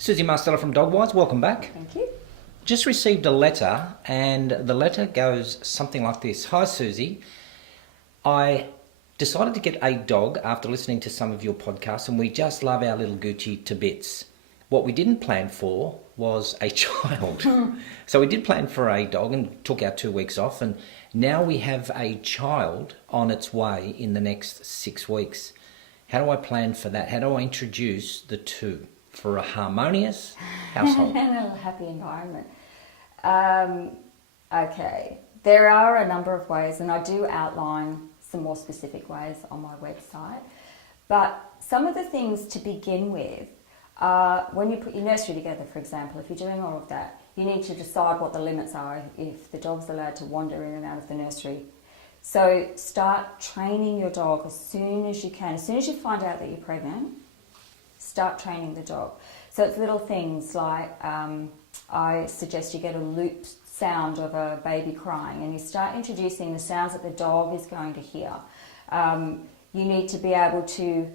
Susie Marcella from DogWise, welcome back. Thank you. Just received a letter, and the letter goes something like this. Hi Susie, I decided to get a dog after listening to some of your podcasts, and we just love our little Gucci to bits. What we didn't plan for was a child. So we did plan for a dog and took our 2 weeks off, and now we have a child on its way in the next 6 weeks. How do I plan for that? How do I introduce the two for a harmonious household? And a happy environment. Okay, there are a number of ways, and I do outline some more specific ways on my website. But some of the things to begin with are when you put your nursery together, for example, if you're doing all of that, you need to decide what the limits are if the dog's allowed to wander in and out of the nursery. So start training your dog as soon as you can. As soon as you find out that you're pregnant, start training the dog. So it's little things like I suggest you get a loop sound of a baby crying, and you start introducing the sounds that the dog is going to hear. You need to be able to,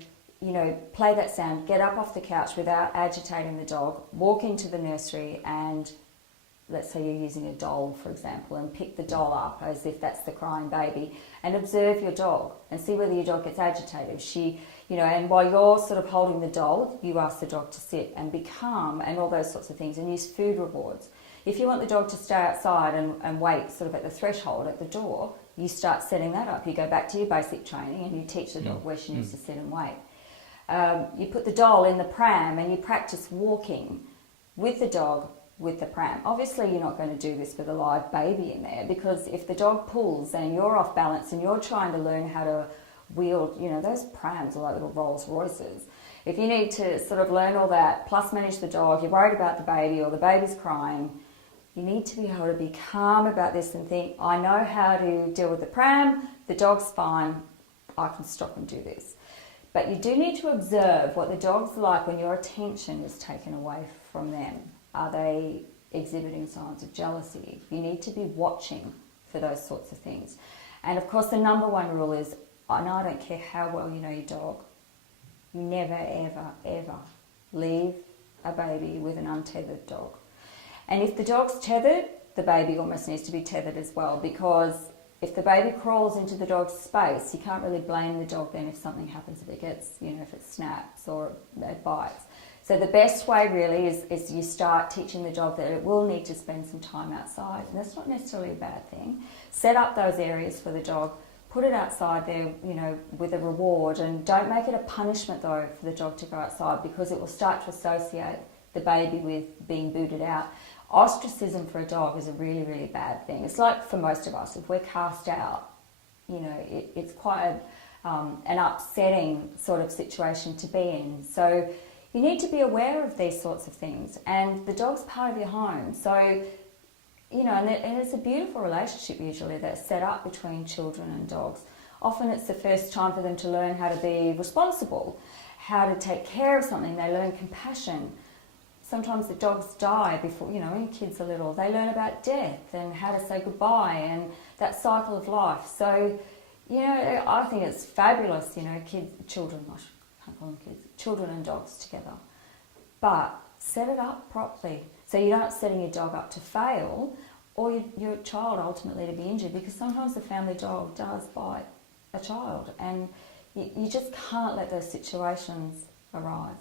play that sound, get up off the couch without agitating the dog, walk into the nursery, and let's say you're using a doll, for example, and pick the doll up as if that's the crying baby, and observe your dog and see whether your dog gets agitated. And while you're sort of holding the doll, you ask the dog to sit and be calm and all those sorts of things, and use food rewards. If you want the dog to stay outside and wait sort of at the threshold, at the door, you start setting that up. You go back to your basic training and you teach the dog where she needs to sit and wait. You put the doll in the pram and you practice walking with the dog with the pram. Obviously you're not going to do this with a live baby in there, because if the dog pulls and you're off balance and you're trying to learn how to wield, those prams are like little Rolls Royces. If you need to sort of learn all that, plus manage the dog, you're worried about the baby or the baby's crying, you need to be able to be calm about this and think, I know how to deal with the pram, the dog's fine, I can stop and do this. But you do need to observe what the dog's like when your attention is taken away from them. Are they exhibiting signs of jealousy? You need to be watching for those sorts of things. And of course the number one rule is, I don't care how well you know your dog, you never, ever, ever leave a baby with an untethered dog. And if the dog's tethered, the baby almost needs to be tethered as well, because if the baby crawls into the dog's space, you can't really blame the dog then if something happens, if it gets, if it snaps or it bites. So the best way really is you start teaching the dog that it will need to spend some time outside, and that's not necessarily a bad thing. Set up those areas for the dog, put it outside there, with a reward, and don't make it a punishment though for the dog to go outside, because it will start to associate the baby with being booted out. Ostracism for a dog is a really, really bad thing. It's like for most of us, if we're cast out, it's quite an upsetting sort of situation to be in. So you need to be aware of these sorts of things, and the dog's part of your home. So, and it's a beautiful relationship usually that's set up between children and dogs. Often it's the first time for them to learn how to be responsible, how to take care of something. They learn compassion. Sometimes the dogs die before, when kids are little. They learn about death and how to say goodbye and that cycle of life. So, I think it's fabulous, children and dogs together. But set it up properly, so you're not setting your dog up to fail or your child ultimately to be injured, because sometimes the family dog does bite a child, and you just can't let those situations arise.